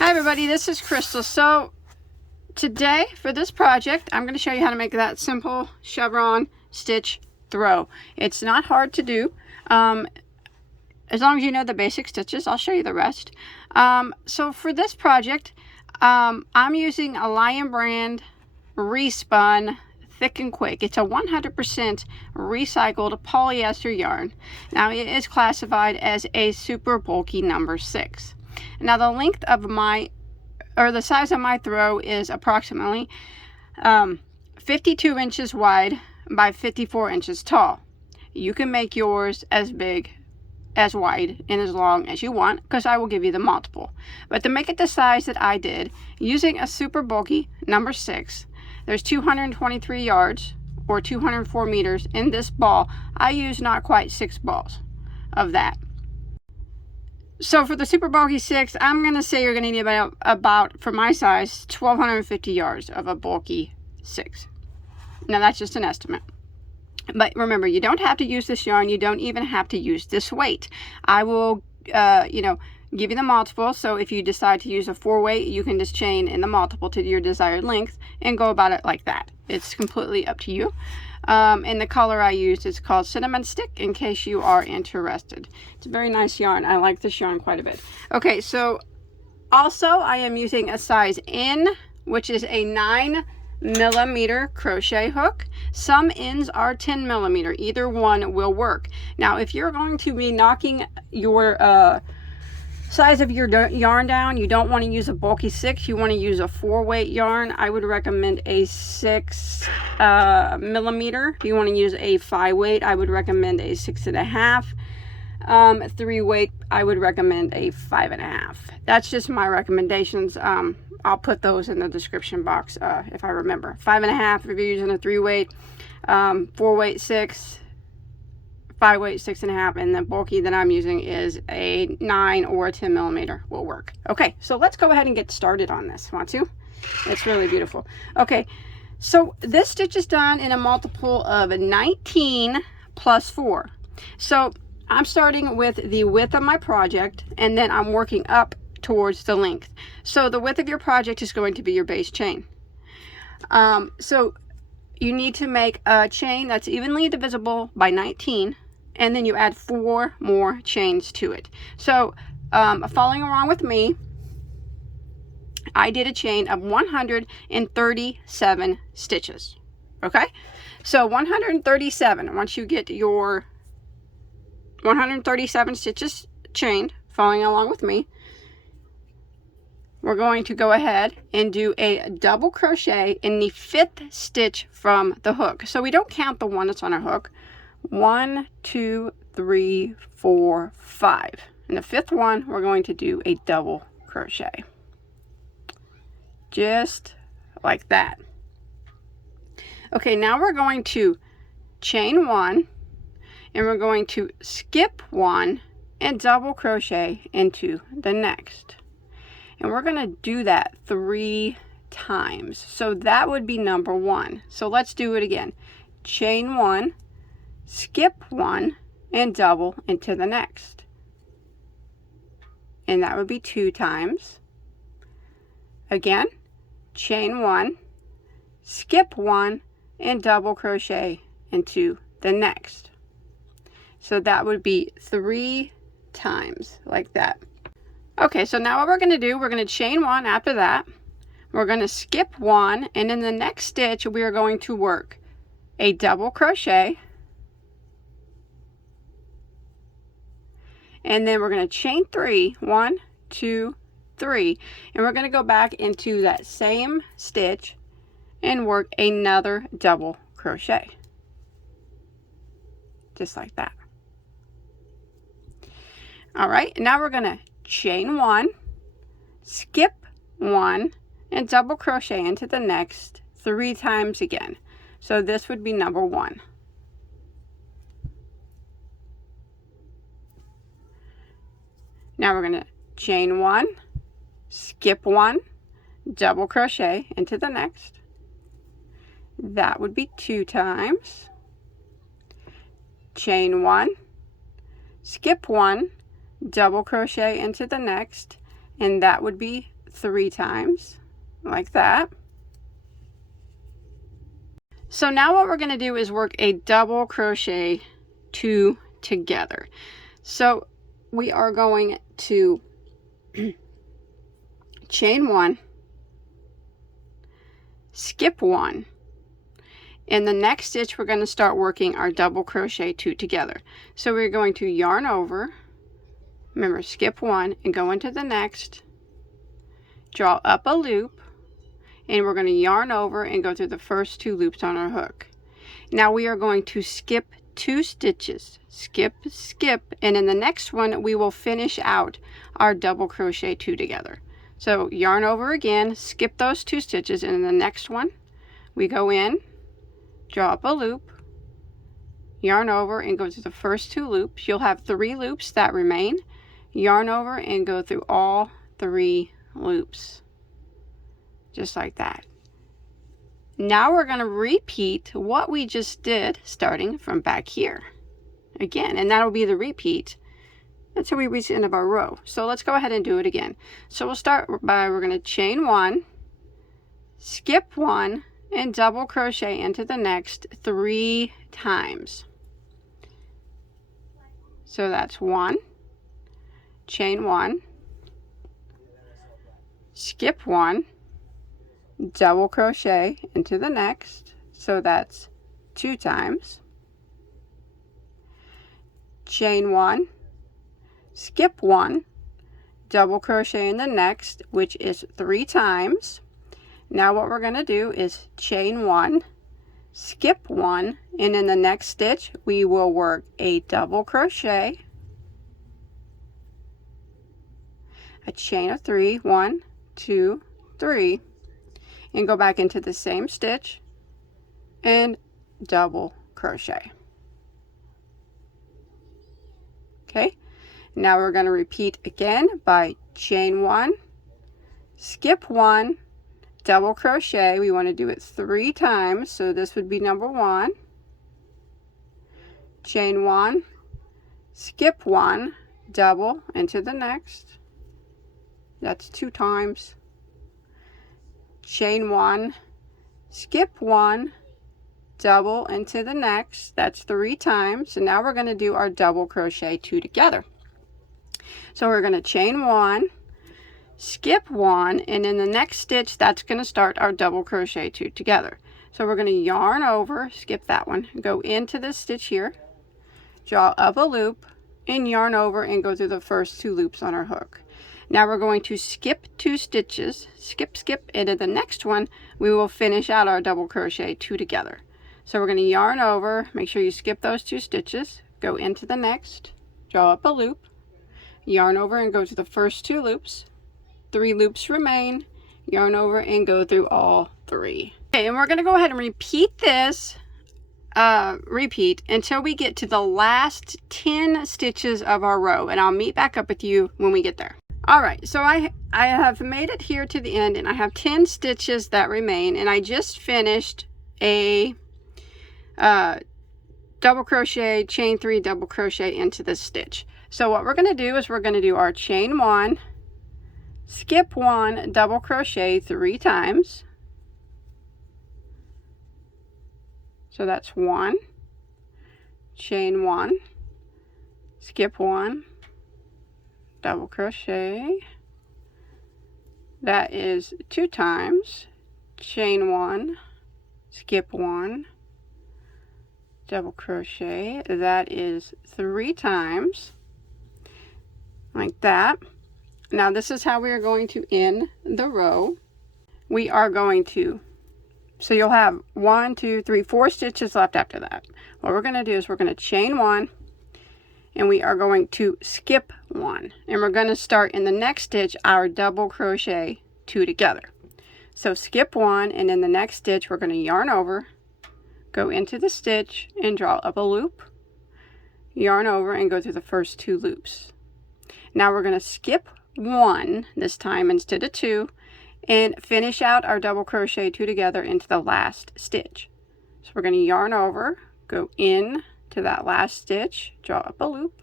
Hi everybody, this is Crystal. So today for this project I'm going to show you how to make that simple chevron stitch throw. It's not hard to do. As long as you know the basic stitches, I'll show you the rest. So for this project I'm using a Lion Brand Respun Thick and Quick. It's a 100% recycled polyester yarn. Now it is classified as a super bulky number 6. Now the length of the size of my throw is approximately 52 inches wide by 54 inches tall. You can make yours as big, as wide, and as long as you want, because I will give you the multiple. But to make it the size that I did, using a super bulky number 6, there's 223 yards or 204 meters in this ball. I use not quite 6 balls of that. So for the super bulky 6, I'm going to say you're going to need about, for my size, 1,250 yards of a bulky 6. Now that's just an estimate. But remember, you don't have to use this yarn. You don't even have to use this weight. I will, give you the multiple. So if you decide to use a 4 weight, you can just chain in the multiple to your desired length and go about it like that. It's completely up to you. And the color I used is called Cinnamon Stick, in case you are interested. It's a very nice yarn. I like this yarn quite a bit. Okay, so also I am using a size N, which is a 9mm crochet hook. Some ends are 10mm. Either one will work. Now if you're going to be knocking your size of your yarn down, you don't want to use a bulky 6, you want to use a 4 weight yarn, I would recommend a 6mm. If you want to use a 5 weight, I would recommend a 6.5. 3 weight, I would recommend a 5.5. That's just my recommendations. I'll put those in the description box if I remember. 5.5 if you're using a 3 weight, 4 weight 6, 5 weight 6.5, and the bulky that I'm using is a 9 or a 10mm will work. Okay, so let's go ahead and get started on this. Want to? It's really beautiful. Okay, so this stitch is done in a multiple of 19 plus 4. So I'm starting with the width of my project, and then I'm working up towards the length. So the width of your project is going to be your base chain. So you need to make a chain that's evenly divisible by 19, and then you add 4 more chains to it. So following along with me, I did a chain of 137 stitches. Okay, so 137. Once you get your 137 stitches chained, following along with me, we're going to go ahead and do a double crochet in the 5th stitch from the hook. So we don't count the one that's on our hook. 1, 2, 3, 4, 5. And the 5th one, we're going to do a double crochet. Just like that. Okay, now we're going to chain 1, and we're going to skip 1 and double crochet into the next. And we're going to do that 3 times. So that would be number 1. So let's do it again. Chain 1, skip 1, and double into the next. And that would be 2 times. Again, chain 1, skip 1, and double crochet into the next. So that would be 3 times, like that. Okay, so now what we're going to do, we're going to chain 1 after that. We're going to skip 1, and in the next stitch we are going to work a double crochet, and then we're going to chain 3, 1, 2, 3, and we're going to go back into that same stitch and work another double crochet, just like that. All right, now we're going to chain 1, skip 1, and double crochet into the next 3 times again. So this would be number 1. Now we're going to chain 1, skip 1, double crochet into the next. That would be 2 times. Chain 1, skip 1, double crochet into the next, and that would be 3 times like that. So now what we're going to do is work a double crochet 2 together. So we are going to chain 1, skip 1. In the next stitch, we're going to start working our double crochet 2 together. So we're going to yarn over, remember, skip 1 and go into the next, draw up a loop, and we're going to yarn over and go through the first 2 loops on our hook. Now we are going to skip 2 stitches, skip, skip, and in the next one we will finish out our double crochet 2 together. So yarn over again, skip those 2 stitches, and in the next one we go in, draw up a loop, yarn over and go through the first 2 loops. You'll have 3 loops that remain. Yarn over and go through all 3 loops, just like that. Now we're going to repeat what we just did starting from back here again, and that'll be the repeat until we reach the end of our row. So let's go ahead and do it again. So we'll start by, we're going to chain 1, skip 1, and double crochet into the next 3 times. So that's 1, chain 1, skip 1, double crochet into the next, so that's 2 times, chain 1, skip 1, double crochet in the next, which is 3 times. Now what we're going to do is chain 1, skip 1, and in the next stitch we will work a double crochet, a chain of 3, 1, 2, 3, and go back into the same stitch and double crochet. Okay, now we're going to repeat again by chain 1, skip 1, double crochet. We want to do it 3 times, so this would be number 1, chain 1, skip 1, double into the next, that's 2 times, chain 1, skip 1, double into the next, that's 3 times. So now we're going to do our double crochet 2 together. So we're going to chain 1, skip 1, and in the next stitch that's going to start our double crochet 2 together. So we're going to yarn over, skip that one, go into this stitch here, draw up a loop, and yarn over and go through the first 2 loops on our hook. Now we're going to skip 2 stitches, skip, skip, and in the next one we will finish out our double crochet 2 together. So we're going to yarn over, make sure you skip those 2 stitches, go into the next, draw up a loop, yarn over and go to the first 2 loops, 3 loops remain, yarn over and go through all 3. Okay, and we're going to go ahead and repeat this repeat until we get to the last 10 stitches of our row, and I'll meet back up with you when we get there. Alright, so I have made it here to the end, and I have 10 stitches that remain, and I just finished a double crochet, chain 3, double crochet into this stitch. So what we're going to do is we're going to do our chain 1, skip 1, double crochet 3 times. So that's 1, chain 1, skip 1, double crochet, that is 2 times, chain 1, skip 1, double crochet, that is 3 times, like that. Now this is how we are going to end the row. We are going to, so you'll have 1, 2, 3, 4 stitches left after that. What we're going to do is we're going to chain 1, and we are going to skip 1, and we're going to start in the next stitch our double crochet 2 together. So skip 1, and in the next stitch we're going to yarn over, go into the stitch and draw up a loop, yarn over and go through the first 2 loops. Now we're going to skip 1 this time instead of 2 and finish out our double crochet 2 together into the last stitch. So we're going to yarn over, go in to that last stitch, draw up a loop,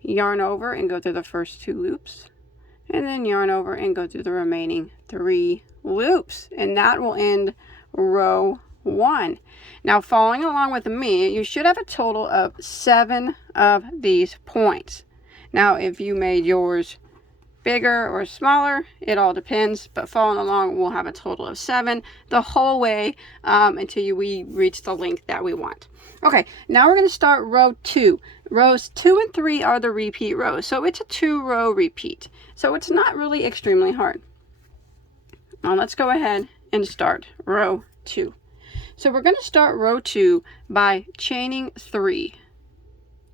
yarn over and go through the first 2 loops, and then yarn over and go through the remaining 3 loops, and that will end row 1. Now, following along with me, you should have a total of 7 of these points. Now, if you made yours bigger or smaller, it all depends, but following along, we'll have a total of 7 the whole way until we reach the length that we want. Okay, now we're going to start row 2. Rows 2 and 3 are the repeat rows, so it's a 2-row repeat, so it's not really extremely hard. Now let's go ahead and start row 2. So we're going to start row 2 by chaining 3.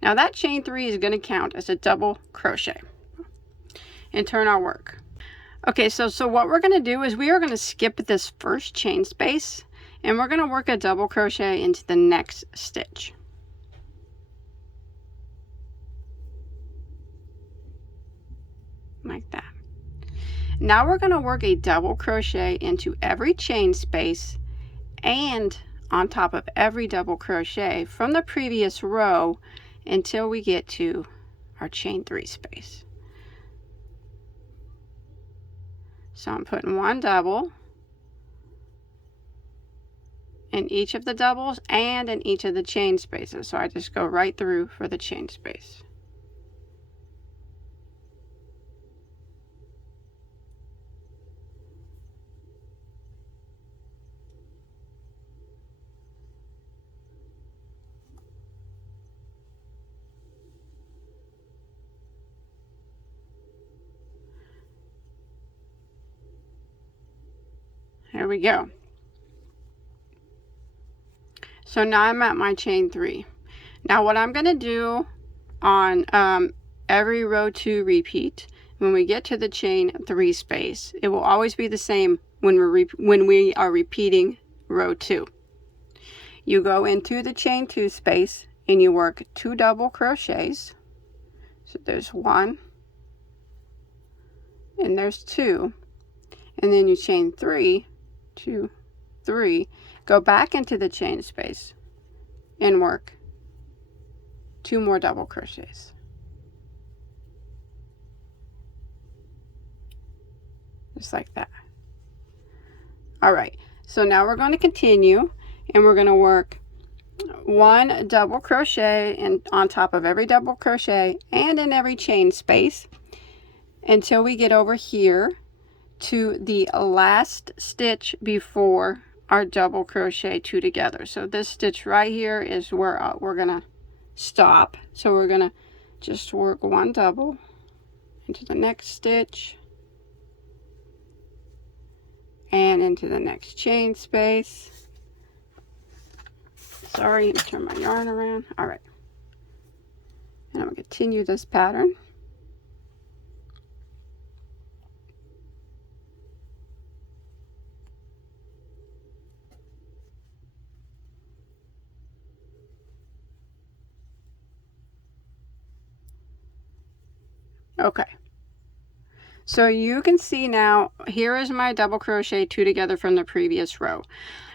Now that chain 3 is going to count as a double crochet and turn our work. Okay, so what we're going to do is we are going to skip this first chain space, and we're going to work a double crochet into the next stitch. Like that. Now we're going to work a double crochet into every chain space and on top of every double crochet from the previous row until we get to our chain 3 space. So I'm putting 1 double in each of the doubles and in each of the chain spaces. So I just go right through for the chain space. There we go. So now I'm at my chain 3. Now what I'm going to do on every row 2 repeat, when we get to the chain 3 space, it will always be the same when we are repeating row 2. You go into the chain 2 space and you work 2 double crochets. So there's 1 and there's 2, and then you chain 3, 2, 3, go back into the chain space and work 2 more double crochets. Just like that. All right, so now we're going to continue and we're going to work 1 double crochet and on top of every double crochet and in every chain space until we get over here to the last stitch before our double crochet 2 together. So this stitch right here is where we're gonna stop. So we're gonna just work 1 double into the next stitch and into the next chain space. Sorry, let me turn my yarn around. All right, and I'm gonna continue this pattern. Okay, so you can see now, here is my double crochet 2 together from the previous row.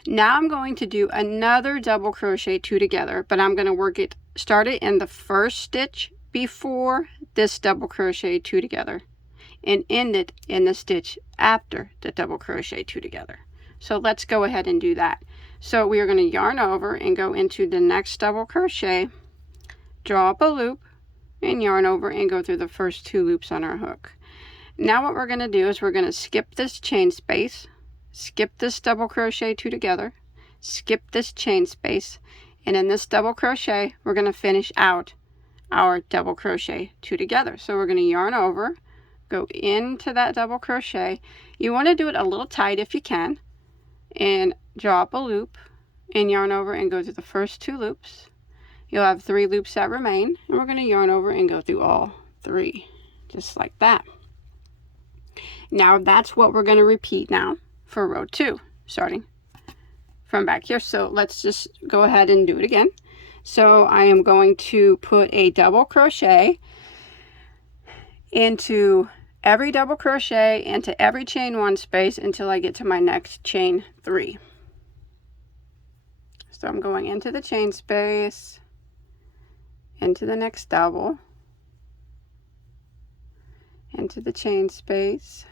Now I'm going to do another double crochet 2 together, but I'm going to start it in the first stitch before this double crochet 2 together and end it in the stitch after the double crochet 2 together. So let's go ahead and do that. So we are going to yarn over and go into the next double crochet, draw up a loop, and yarn over and go through the first 2 loops on our hook. Now what we're going to do is we're going to skip this chain space, skip this double crochet 2 together, skip this chain space, and in this double crochet we're going to finish out our double crochet 2 together. So we're going to yarn over, go into that double crochet. You want to do it a little tight if you can, and draw up a loop and yarn over and go through the first 2 loops. You'll have 3 loops that remain, and we're going to yarn over and go through all 3, just like that. Now that's what we're going to repeat now for row 2, starting from back here. So let's just go ahead and do it again. So I am going to put a double crochet into every double crochet into every chain 1 space until I get to my next chain 3. So I'm going into the chain space, into the next double, into the chain space,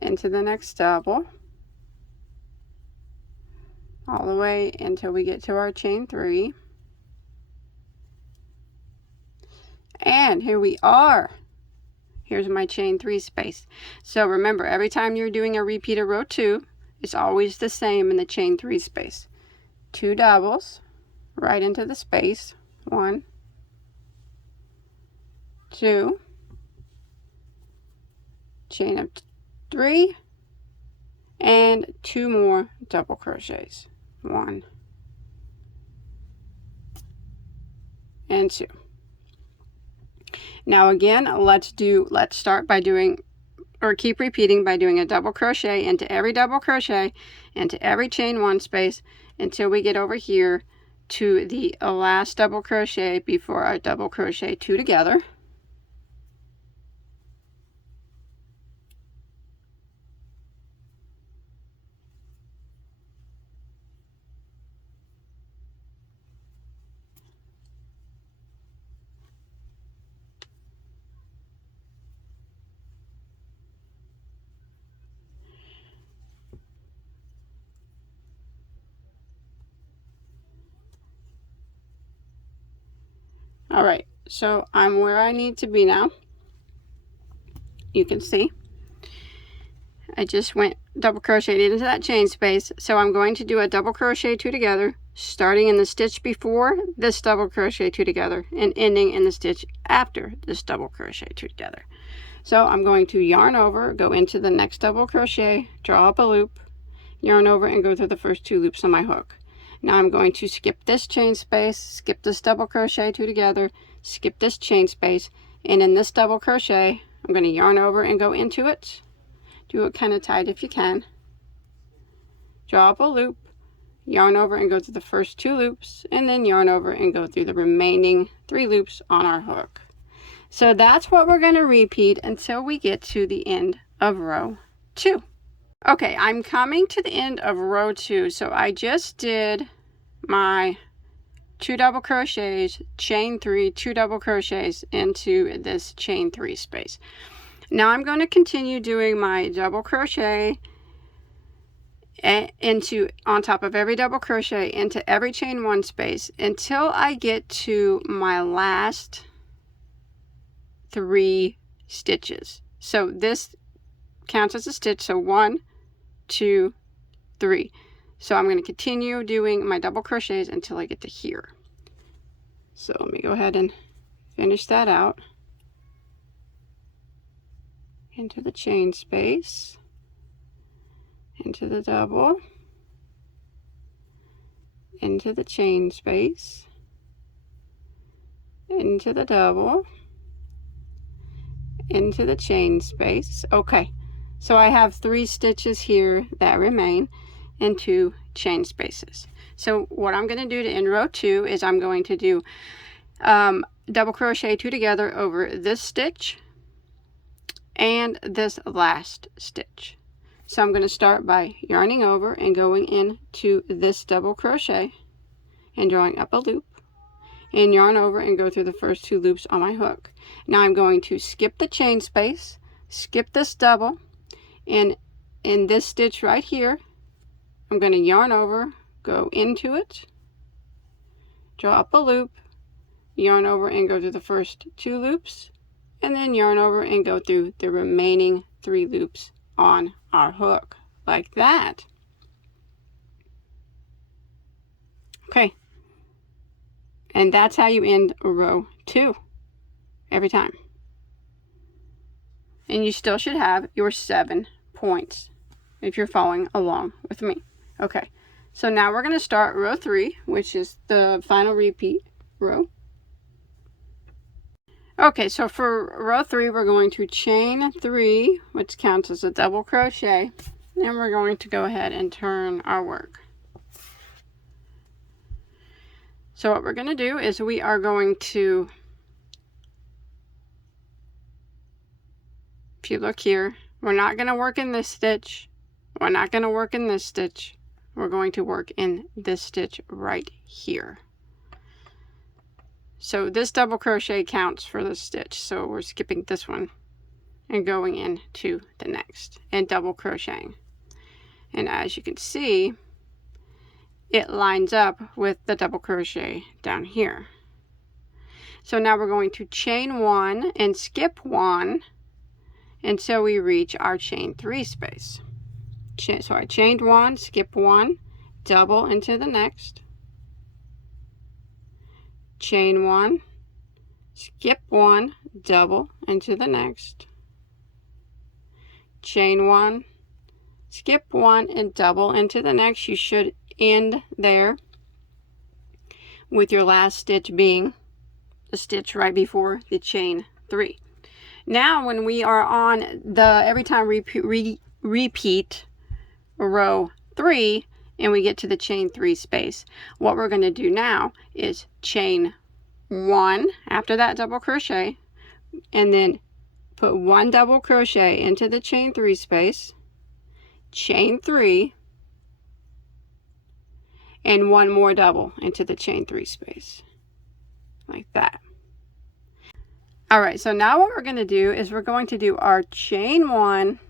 into the next double, all the way until we get to our chain 3. And here we are. Here's my chain 3 space. So remember, every time you're doing a repeat of row 2, it's always the same in the chain 3 space. 2 doubles right into the space. 1, 2, chain of 3, and 2 more double crochets. 1 and 2. Now again, let's start by doing, or keep repeating by doing a double crochet into every double crochet, into every chain 1 space, until we get over here to the last double crochet before our double crochet 2 together. All right, so I'm where I need to be now. You can see I just went double crocheted into that chain space, so I'm going to do a double crochet 2 together, starting in the stitch before this double crochet 2 together and ending in the stitch after this double crochet 2 together. So I'm going to yarn over, go into the next double crochet, draw up a loop, yarn over, and go through the first 2 loops on my hook. Now I'm going to skip this chain space, skip this double crochet 2 together, skip this chain space, and in this double crochet I'm going to yarn over and go into it. Do it kind of tight if you can. Draw up a loop, yarn over and go through the first 2 loops, and then yarn over and go through the remaining 3 loops on our hook. So that's what we're going to repeat until we get to the end of row 2. Okay, I'm coming to the end of row 2, so I just did my 2 double crochets, chain 3, 2 double crochets into this chain 3 space. Now I'm going to continue doing my double crochet on top of every double crochet into every chain 1 space until I get to my last 3 stitches. So this counts as a stitch, so 1, 2, 3. So I'm going to continue doing my double crochets until I get to here. So let me go ahead and finish that out. Into the chain space, into the double, into the chain space, into the double, into the chain space. Okay, so I have 3 stitches here that remain and 2 chain spaces. So what I'm going to do to end row 2 is I'm going to do double crochet 2 together over this stitch and this last stitch. So I'm going to start by yarning over and going into this double crochet and drawing up a loop, and yarn over and go through the first 2 loops on my hook. Now I'm going to skip the chain space, skip this double, and in this stitch right here I'm going to yarn over, go into it, draw up a loop, yarn over and go through the first 2 loops, and then yarn over and go through the remaining 3 loops on our hook, like that. Okay, and that's how you end row 2 every time. And you still should have your 7 points if you're following along with me. Okay, so now we're going to start row 3, which is the final repeat row. Okay, so for row 3 we're going to chain 3, which counts as a double crochet, and we're going to go ahead and turn our work. So what we're going to do is we are going to, if you look here, we're not going to work in this stitch, we're not going to work in this stitch, we're going to work in this stitch right here. So this double crochet counts for the stitch. So we're skipping this one and going into the next and double crocheting. And as you can see, it lines up with the double crochet down here. So now we're going to chain 1 and skip 1 until we reach our chain 3 space. So I chained 1, skip 1, double into the next, chain 1, skip 1, double into the next, chain 1, skip 1, and double into the next. You should end there with your last stitch being the stitch right before the chain 3. Now when we are on the every time repeat row 3 and we get to the chain 3 space, what we're going to do now is chain 1 after that double crochet, and then put 1 double crochet into the chain 3 space, chain 3, and 1 more double into the chain 3 space, like that. All right, so now what we're going to do is we're going to do our chain 1,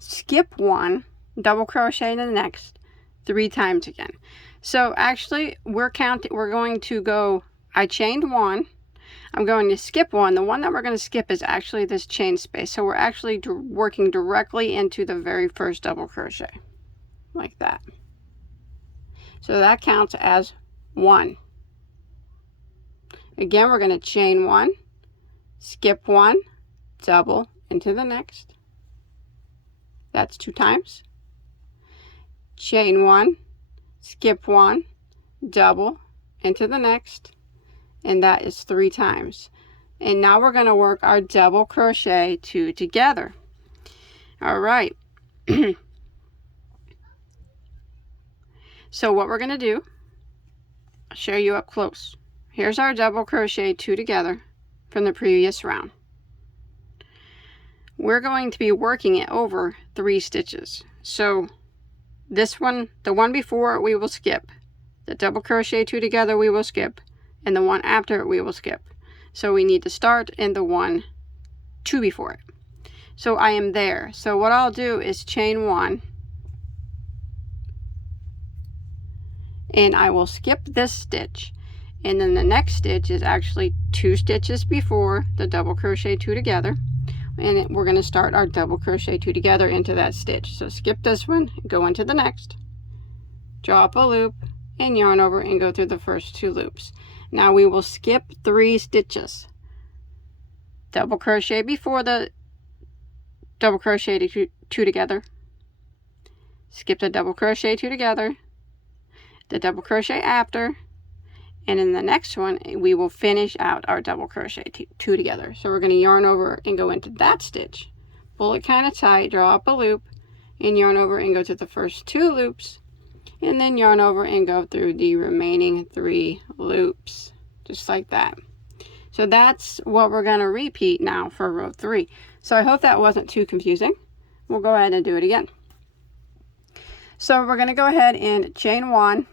skip 1, double crochet in the next 3 times again. So actually we're going to go, I chained 1, I'm going to skip 1. The one that we're going to skip is actually this chain space. So we're actually working directly into the very first double crochet, like that. So that counts as 1. Again, we're going to chain 1, skip 1, double into the next. That's 2 times. Chain 1, skip 1, double into the next, and that is 3 times. And now we're going to work our double crochet 2 together. All right. So what we're going to do, I'll show you up close. Here's our double crochet 2 together from the previous round. We're going to be working it over 3 stitches. So this one, the one before, we will skip. The double crochet 2 together we will skip, and the one after we will skip. So we need to start in the 2 before it. So I am there. So what I'll do is chain 1, and I will skip this stitch, and then the next stitch is actually 2 stitches before the double crochet 2 together, and we're going to start our double crochet 2 together into that stitch. So skip this one, go into the next, draw up a loop, and yarn over and go through the first 2 loops. Now we will skip 3 stitches, double crochet before the double crochet 2 together, skip the double crochet 2 together, the double crochet after, and in the next one we will finish out our double crochet 2 together. So we're going to yarn over and go into that stitch, pull it kind of tight, draw up a loop, and yarn over and go to the first 2 loops, and then yarn over and go through the remaining 3 loops, just like that. So that's what we're going to repeat now for row 3. So I hope that wasn't too confusing. We'll go ahead and do it again. So we're going to go ahead and chain 1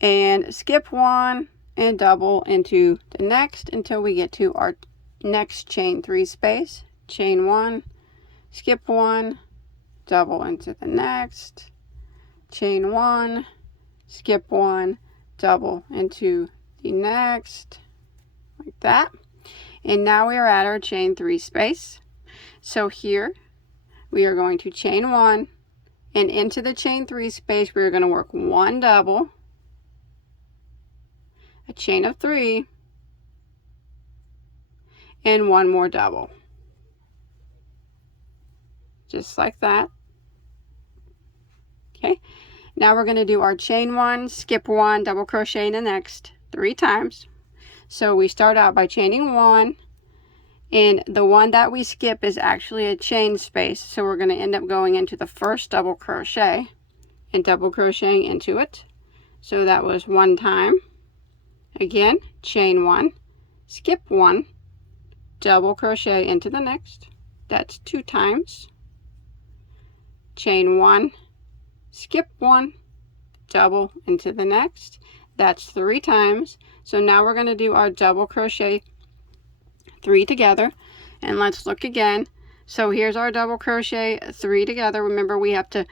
and skip 1 and double into the next until we get to our next chain 3 space. Chain 1, skip 1, double into the next, chain 1, skip 1, double into the next, like that. And now we are at our chain 3 space. So here we are going to chain 1, and into the chain 3 space we are going to work 1 double, a chain of 3, and 1 more double, just like that. Okay, now we're going to do our chain 1, skip 1, double crochet in the next 3 times. So we start out by chaining 1, and the one that we skip is actually a chain space, so we're going to end up going into the first double crochet and double crocheting into it. So that was 1 time. Again, chain 1, skip 1, double crochet into the next. That's 2 times. Chain 1, skip 1, double into the next. That's 3 times. So now we're going to do our double crochet 3 together, and let's look again. So here's our double crochet 3 together. Remember, we have to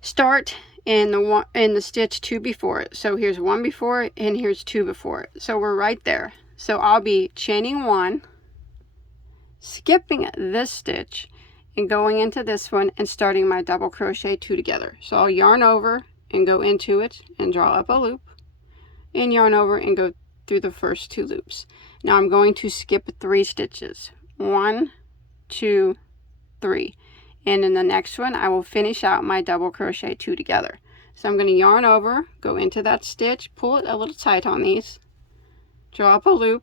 start in the stitch 2 before it. So here's 1 before it, and here's 2 before it. So we're right there. So I'll be chaining 1, skipping this stitch, and going into this one and starting my double crochet 2 together. So I'll yarn over and go into it and draw up a loop, and yarn over and go through the first 2 loops. Now I'm going to skip 3 stitches. 1, 2, 3. And in the next one, I will finish out my double crochet 2 together. So I'm going to yarn over, go into that stitch, pull it a little tight on these, draw up a loop,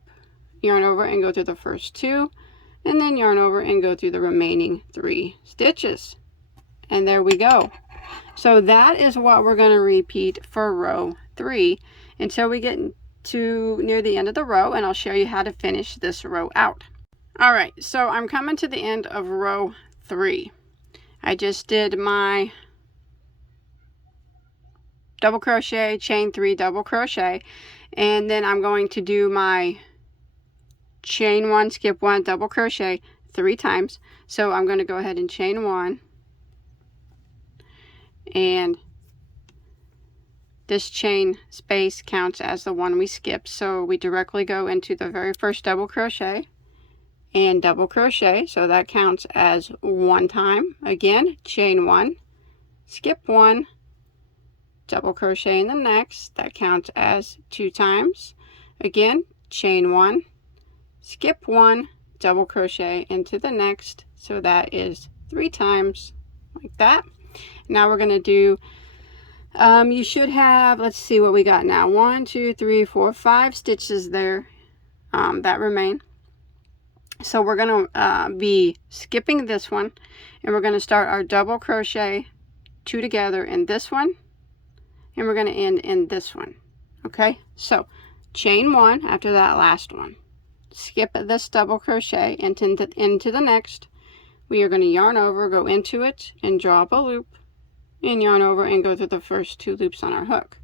yarn over and go through the first 2, and then yarn over and go through the remaining 3 stitches. And there we go. So that is what we're going to repeat for row 3 until we get to near the end of the row, and I'll show you how to finish this row out. All right, so I'm coming to the end of row 3. I just did my double crochet, chain 3, double crochet, and then I'm going to do my chain 1, skip 1, double crochet 3 times. So I'm going to go ahead and chain 1, and this chain space counts as the one we skipped, so we directly go into the very first double crochet and double crochet, so that counts as 1 time. Again, chain 1, skip 1, double crochet in the next, that counts as 2 times. Again, chain 1, skip 1, double crochet into the next, so that is 3 times, like that. Now we're going to do you should have, let's see what we got now, 1, 2, 3, 4, 5 stitches there that remain. So we're going to be skipping this one, and we're going to start our double crochet 2 together in this one, and we're going to end in this one. Okay, so chain 1 after that last one, skip this double crochet into the next. We are going to yarn over, go into it, and draw up a loop, and yarn over and go through the first 2 loops on our hook.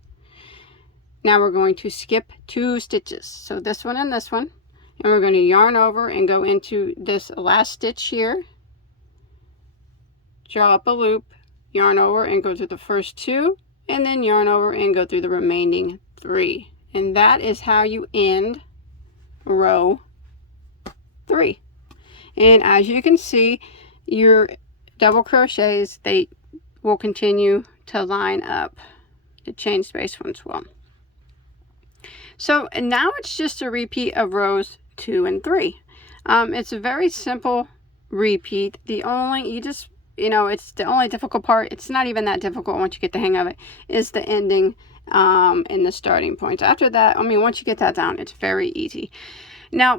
Now we're going to skip 2 stitches, so this one and this one, and we're going to yarn over and go into this last stitch here, draw up a loop, yarn over and go through the first 2, and then yarn over and go through the remaining 3. And that is how you end row 3. And as you can see, your double crochets, they will continue to line up. The chain space ones will. So and now it's just a repeat of rows 2 and 3. It's a very simple repeat. The only, it's the only difficult part. It's not even that difficult once you get the hang of it, is the ending and the starting points. After that, once you get that down, it's very easy. Now,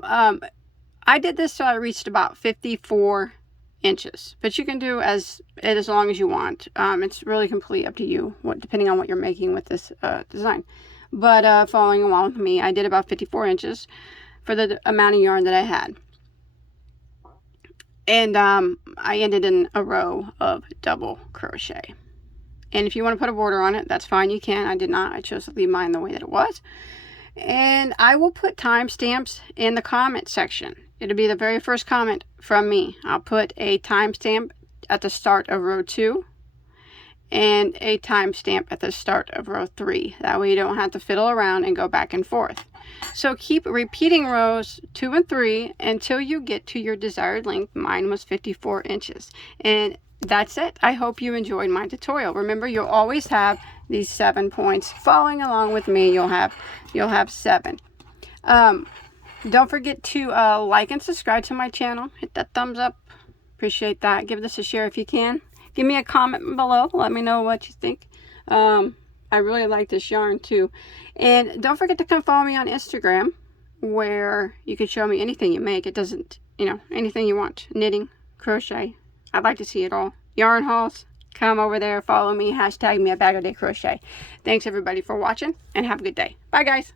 I did this so I reached about 54 inches, but you can do as long as you want. It's really completely up to you, depending on what you're making with this design. But following along with me, I did about 54 inches for the amount of yarn that I had. And I ended in a row of double crochet. And if you want to put a border on it, that's fine, you can. I did not. I chose to leave mine the way that it was. And I will put timestamps in the comment section. It'll be the very first comment from me. I'll put a timestamp at the start of row 2 and a timestamp at the start of row 3. That way you don't have to fiddle around and go back and forth. So keep repeating rows 2 and 3 until you get to your desired length. Mine was 54 inches. And that's it. I hope you enjoyed my tutorial. Remember, you'll always have these 7 points. Following along with me, you'll have 7. Don't forget to like and subscribe to my channel. Hit that thumbs up. Appreciate that. Give this a share if you can. Give me a comment below. Let me know what you think. I really like this yarn too. And don't forget to come follow me on Instagram, where you can show me anything you make. It doesn't, anything you want. Knitting, crochet. I'd like to see it all. Yarn hauls. Come over there. Follow me. Hashtag me at Bagoday Crochet. Thanks everybody for watching, and have a good day. Bye guys.